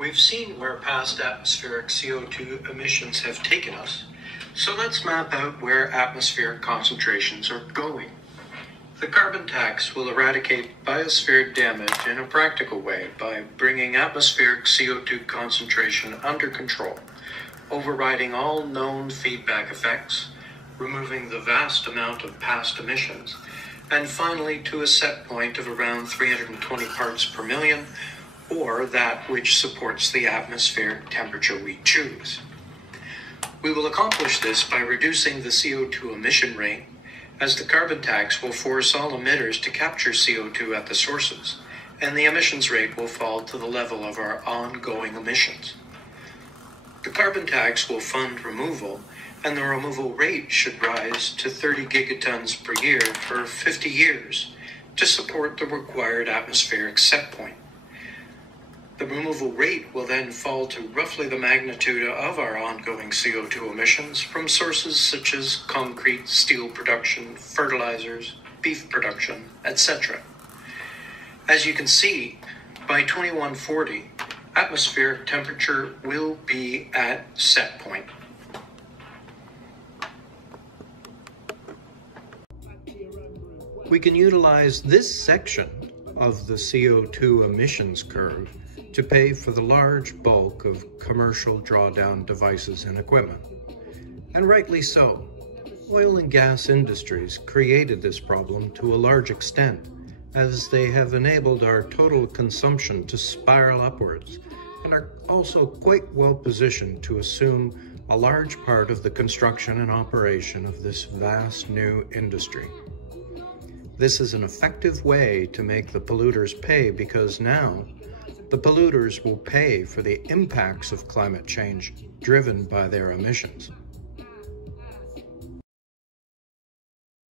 We've seen where past atmospheric CO2 emissions have taken us, so let's map out where atmospheric concentrations are going. The carbon tax will eradicate biosphere damage in a practical way by bringing atmospheric CO2 concentration under control, overriding all known feedback effects, removing the vast amount of past emissions, and finally to a set point of around 320 parts per million, or that which supports the atmospheric temperature we choose. We will accomplish this by reducing the CO2 emission rate, as the carbon tax will force all emitters to capture CO2 at the sources, and the emissions rate will fall to the level of our ongoing emissions. The carbon tax will fund removal, and the removal rate should rise to 30 gigatons per year for 50 years to support the required atmospheric set point. The removal rate will then fall to roughly the magnitude of our ongoing CO2 emissions from sources such as concrete, steel production, fertilizers, beef production, etc. As you can see, by 2140, atmospheric temperature will be at set point. We can utilize this section of the CO2 emissions curve to pay for the large bulk of commercial drawdown devices and equipment. And rightly so. Oil and gas industries created this problem to a large extent, as they have enabled our total consumption to spiral upwards and are also quite well positioned to assume a large part of the construction and operation of this vast new industry. This is an effective way to make the polluters pay, because now the polluters will pay for the impacts of climate change driven by their emissions.